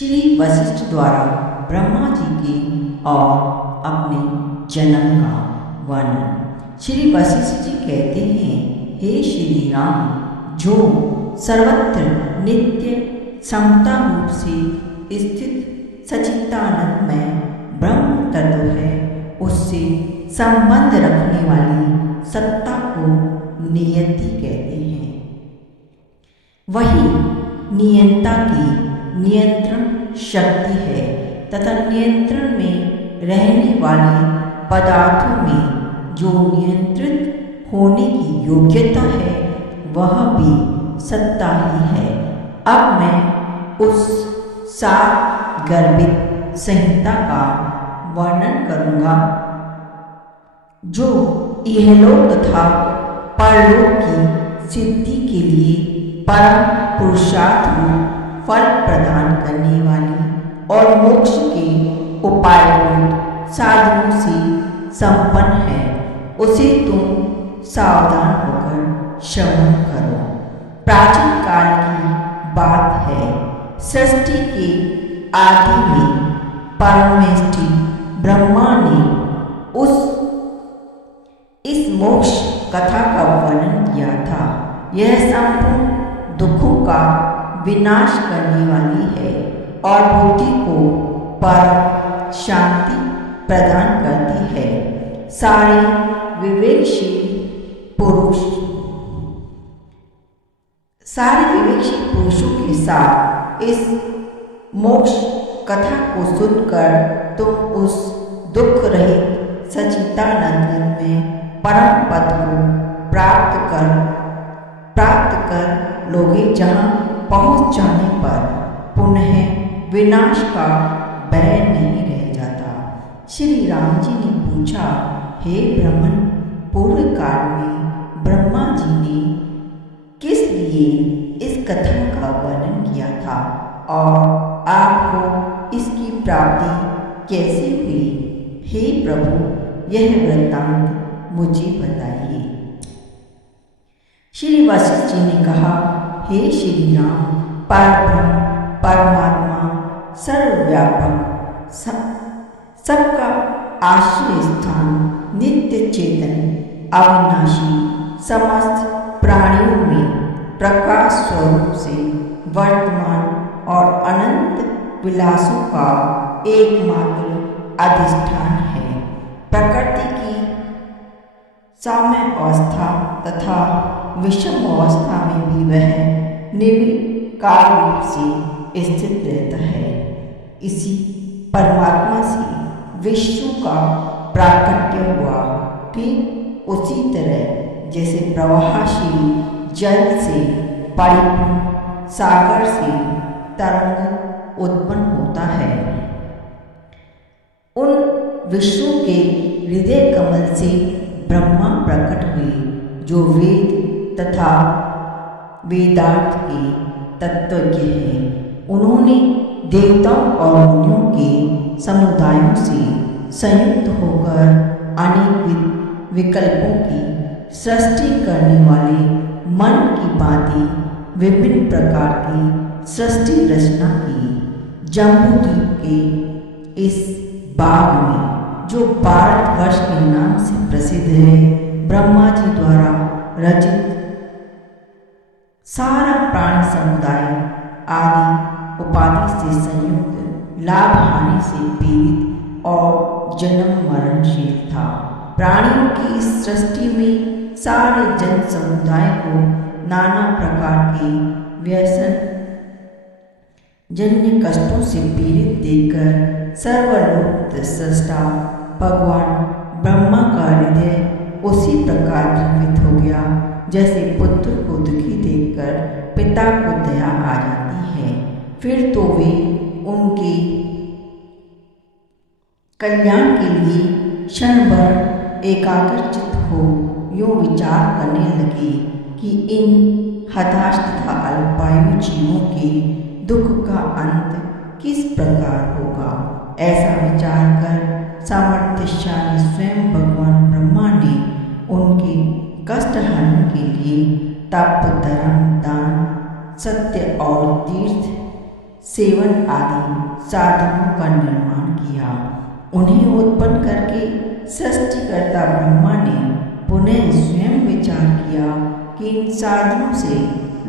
श्री वशिष्ठ द्वारा ब्रह्मा जी के और अपने जन्म का वर्णन। श्री वशिष्ठ जी कहते हैं, हे श्री राम, जो सर्वत्र नित्य समता रूप से स्थित सच्चिदानंद में ब्रह्म तत्व है, उससे संबंध रखने वाली सत्ता को नियति कहते हैं। वही नियंता की नियंत्रण शक्ति है तथा नियंत्रण में रहने वाले पदार्थों में जो नियंत्रित होने की योग्यता है वह भी सत्ता ही है। अब मैं उस सात गर्भित संहिता का वर्णन करूंगा जो इहलोक तथा परलोक की सिद्धि के लिए परम पुरुषार्थ रूप फल प्रदान करने वाली और मोक्ष के उपायभूत साधनों से संपन्न है, उसे तुम सावधान होकर श्रवण करो। प्राचीन काल की बात है, सृष्टि के आदि में परमेष्ठि ब्रह्मा ने इस मोक्ष कथा का वर्णन किया था। यह संपूर्ण दुखों का विनाश करने वाली है और बुद्धि को परम शांति प्रदान करती है। सारे विवेकशील पुरुषों के साथ इस मोक्ष कथा को सुनकर तुम उस दुख रहित सच्चिदानंद में परम पद को प्राप्त कर लोगे, जहाँ पहुँच जाने पर पुनः विनाश का भय नहीं रह जाता। श्री राम जी ने पूछा, हे ब्राह्मण, पूर्व काल में ब्रह्मा जी ने किस लिए इस कथा का वर्णन किया था और आपको इसकी प्राप्ति कैसे हुई? हे प्रभु, यह वृत्तांत मुझे बताइए। श्री वशिष्ठ जी ने कहा, हे श्री राम, परब्रह्म परमात्मा सर्वव्यापक सबका आश्रय स्थान, नित्य चेतन, अविनाशी, समस्त प्राणियों में प्रकाश स्वरूप से वर्तमान और अनंत विलासों का एकमात्र अधिष्ठान है। प्रकृति की साम्य अवस्था तथा विषम अवस्था में भी वह निर्विकार रूप से स्थित रहता है। इसी परमात्मा से विश्व का प्राकट्य हुआ। ठीक उसी तरह जैसे प्रवाहशील जल से परिपूर्ण सागर से तरंग उत्पन्न होता है, उन विश्व के हृदय कमल से ब्रह्मा प्रकट हुए, जो वेद तथा वेदार्थ के तत्वज्ञ हैं। उन्होंने देवताओं और मुनियों के समुदायों से संयुक्त होकर अनेक विकल्पों की सृष्टि करने वाले मन की भांति विभिन्न प्रकार की सृष्टि रचना की। जम्बूद्वीप के इस बाग में, जो भारतवर्ष के नाम से प्रसिद्ध है, ब्रह्मा जी द्वारा रचित सारा प्राणी समुदाय आदि उपाधि से संयुक्त, लाभ हानि से पीड़ित और जन्म मरणशील था। प्राणियों की इस सृष्टि में सारे जन समुदाय को नाना प्रकार के व्यसन जन्य कष्टों से पीड़ित देखकर सर्वलोक सृष्टा भगवान ब्रह्मा का हृदय उसी प्रकार द्रवित हो गया जैसे पुत्र को दुखी देखकर पिता को दया आ जाती है। फिर तो वे उनके कल्याण के लिए क्षण भर एकाग्रचित हो यूं विचार करने लगे कि इन हताश तथा अल्पायु जीवों के दुख का अंत किस प्रकार होगा। ऐसा विचार कर सामर्थ्यशाली स्वयं भगवान ब्रह्मा ने उनके कष्ट हरण के लिए तप, धर्म, दान, सत्य और तीर्थ सेवन आदि साधनों का निर्माण किया। उन्हें उत्पन्न करके सृष्टिकर्ता ब्रह्मा ने पुनः स्वयं विचार किया कि इन साधनों से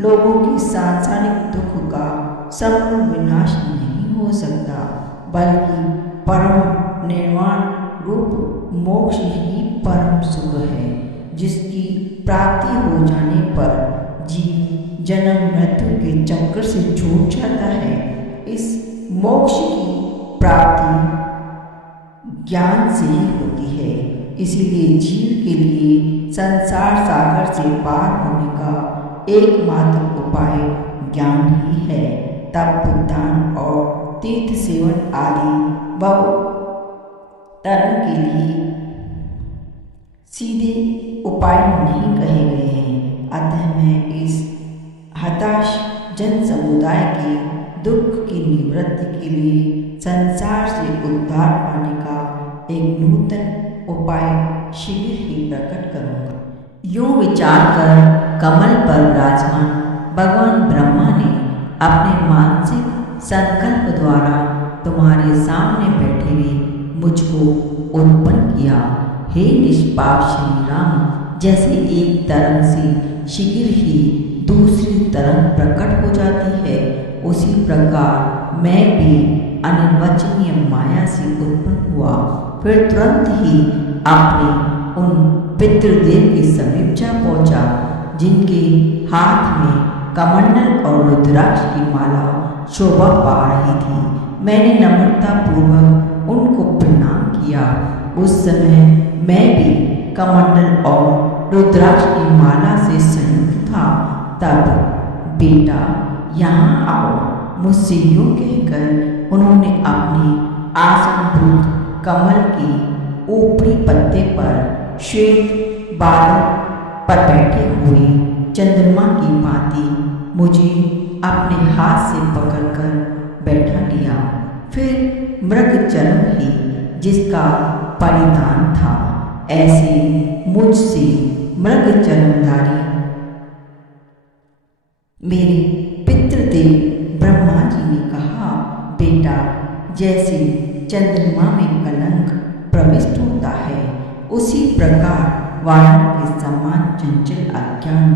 लोगों के सांसारिक दुख का संपूर्ण विनाश नहीं हो सकता, बल्कि परम निर्वाण रूप मोक्ष ही परम सुख है, जिसकी प्राप्ति हो जाने पर जीव जन्म मृत्यु के चक्र से छूट जाता है। इस मोक्ष की प्राप्ति ज्ञान से ही होती है। इसीलिए जीव के लिए संसार सागर से पार होने का एकमात्र उपाय ज्ञान ही है। तप दान और तीर्थ सेवन आदि बहु तरह के लिए सीधे उपाय नहीं कहे गए हैं। अतः मैं इस हताश जन समुदाय के दुख की निवृत्ति के लिए संसार से उद्धार पाने का एक नूतन उपाय शीघ्र ही प्रकट करूंगा। यूं विचार कर कमल पर विराजमान भगवान ब्रह्मा ने अपने मानसिक संकल्प द्वारा तुम्हारे सामने बैठे हुए मुझको उत्पन्न किया। हे निष्पाप श्री राम, जैसे एक तरंग से शीघ्र ही दूसरी तरंग प्रकट हो जाती है, उसी प्रकार मैं भी अनिर्वचनीय माया से उत्पन्न हुआ। फिर तुरंत ही अपने उन पितृदेव के समीप जा पहुंचा, जिनके हाथ में कमंडल और रुद्राक्ष की माला शोभा पा रही थी। मैंने नम्रता पूर्वक उनको प्रणाम किया। उस समय मैं भी कमंडल और रुद्राक्ष की माला से संयुक्त था। तब बेटा यहाँ आओ, मुझसे यूं कहकर उन्होंने अपने आसनभूत कमल के ऊपरी पत्ते पर श्वेत बादल पर बैठे हुए चंद्रमा की भांति मुझे अपने हाथ से पकड़कर बैठा लिया। फिर मृग चर्म ही जिसका परिधान था, ऐसे मुझसे मृग चर्मधारी मेरे पितृदेव ब्रह्मा जी ने कहा, बेटा जैसे चंद्रमा में कलंक प्रविष्ट होता है, उसी प्रकार वायु के समान चंचल अज्ञान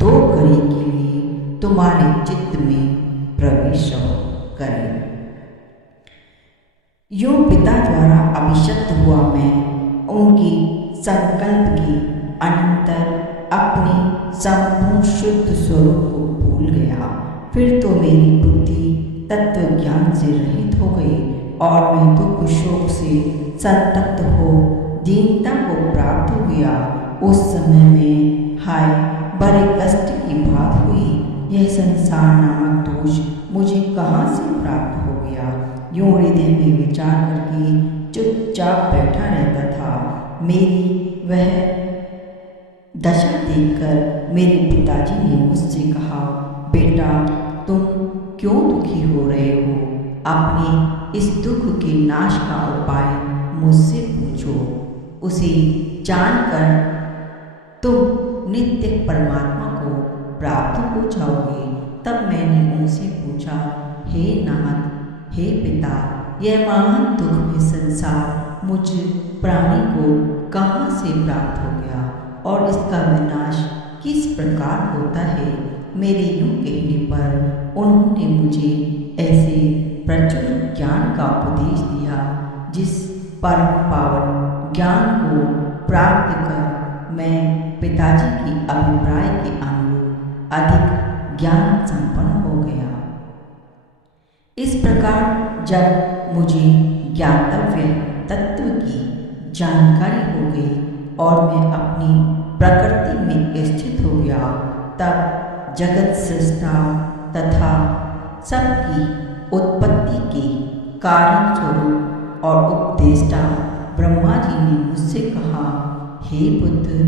दो घड़ी के लिए तुम्हारे चित्त में प्रवेश करे। यूं पिता द्वारा अभिषिक्त हुआ मैं उनकी संकल्प के अनंतर अपने संपूर्ण शुद्ध स्वरूप को भूल गया। फिर तो मेरी बुद्धि तत्व ज्ञान से रहित हो गई और मैं दुख शोक से संतप्त हो दीनता को प्राप्त हो गया। उस समय में हाय बड़े कष्ट की बात हुई। यह संसार नामक दोष मुझे कहाँ से प्राप्त हो गया। यूं हृदय में विचार करके चुपचाप बैठा रहता था। मेरी वह दशा देखकर मेरे पिताजी ने मुझसे कहा, बेटा तुम क्यों दुखी हो रहे हो? अपने इस दुख के नाश का उपाय मुझसे पूछो। उसे जानकर तुम नित्य परमात्मा को प्राप्त हो जाओगे। तब मैंने उनसे पूछा, हे नाथ, हे पिता, यह महान दुख में संसार मुझ प्राणी को कहाँ से प्राप्त हो गया और इसका विनाश किस प्रकार होता है? मेरे यूं कहने पर उन्होंने मुझे ऐसे प्रचुर ज्ञान का उपदेश दिया, जिस परम पावन ज्ञान को प्राप्त कर मैं पिताजी के अभिप्राय के अनुरूप अधिक ज्ञान संपन्न हो गया। इस प्रकार जब मुझे ज्ञातव्य तत्व की जानकारी हो गई और मैं अपनी प्रकृति में स्थित हो गया, तब जगत सृष्टा तथा सबकी उत्पत्ति के कारण स्वरूप और उपदेष्टा ब्रह्मा जी ने मुझसे कहा, हे पुत्र,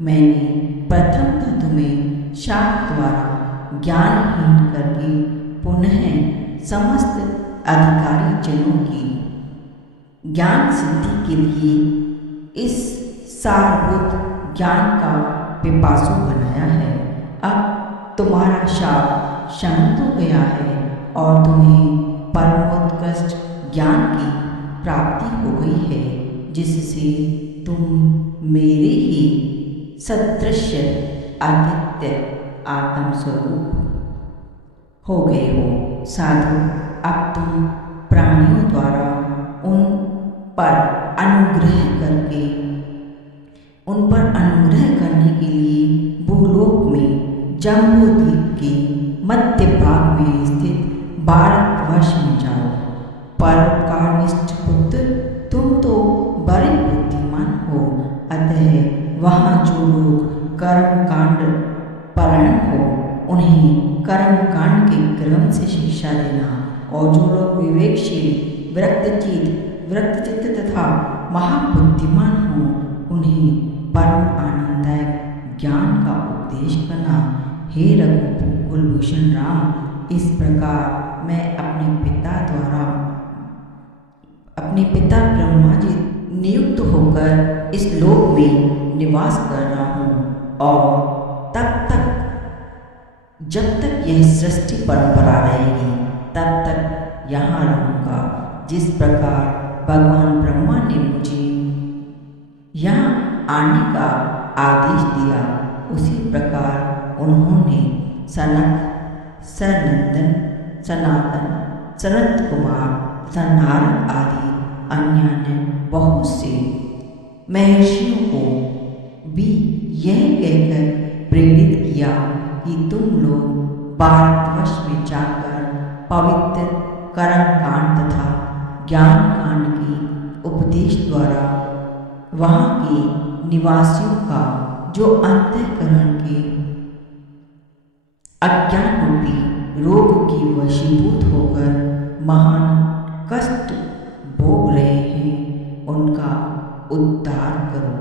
मैंने प्रथम तुम्हें शाप द्वारा ज्ञानहीन करके पुनः समस्त अधिकारी जनों की ज्ञान सिद्धि के लिए इस सारभूत ज्ञान का पिपासु बनाया है। अब तुम्हारा शाप शांत हो गया है और तुम्हें परमोत्कृष्ट ज्ञान की प्राप्ति हो गई है, जिससे तुम मेरे ही सदृश आदित्य आत्मस्वरूप हो गए हो। साधु, अब तुम प्राणियों द्वारा उन पर अनुग्रह करने के लिए भूलोक में जम्बूद्वीप के मध्य भाग में स्थित भारतवर्ष में जाओ। परोपकारनिष्ठ पुत्र, तुम तो बड़े बुद्धिमान हो, अतः वहाँ जो लोग कर्मकांड परायण हो उन्हें कर्मकांड के क्रम से शिक्षा देना, और जो लोग विवेकशील वृत्तचित्त तथा महाबुद्धिमान हो उन्हें परम आनंददायक ज्ञान का उपदेश करना। हे रघुकुल कुलभूषण राम, इस प्रकार मैं अपने पिता ब्रह्मा जी नियुक्त होकर इस लोक में निवास कर रहा हूँ, और तब तक जब तक यह सृष्टि परंपरा रहेगी तब तक यहाँ रहूँगा। जिस प्रकार भगवान ब्रह्मा ने मुझे यहाँ आने का आदेश दिया, उसी प्रकार उन्होंने सनातन, सनत कुमार तथा नारद आदि अन्य बहुत से महर्षियों को भी यह कहकर प्रेरित किया कि तुम लोग भारतवर्ष में जाकर पवित्र कर्मकांड तथा ज्ञान कांड के उपदेश द्वारा वहाँ के निवासियों का जो अंतःकरण के अज्ञान रूपी रोग की वशीभूत होकर महान कष्ट भोग रहे हैं, उनका उद्धार करो।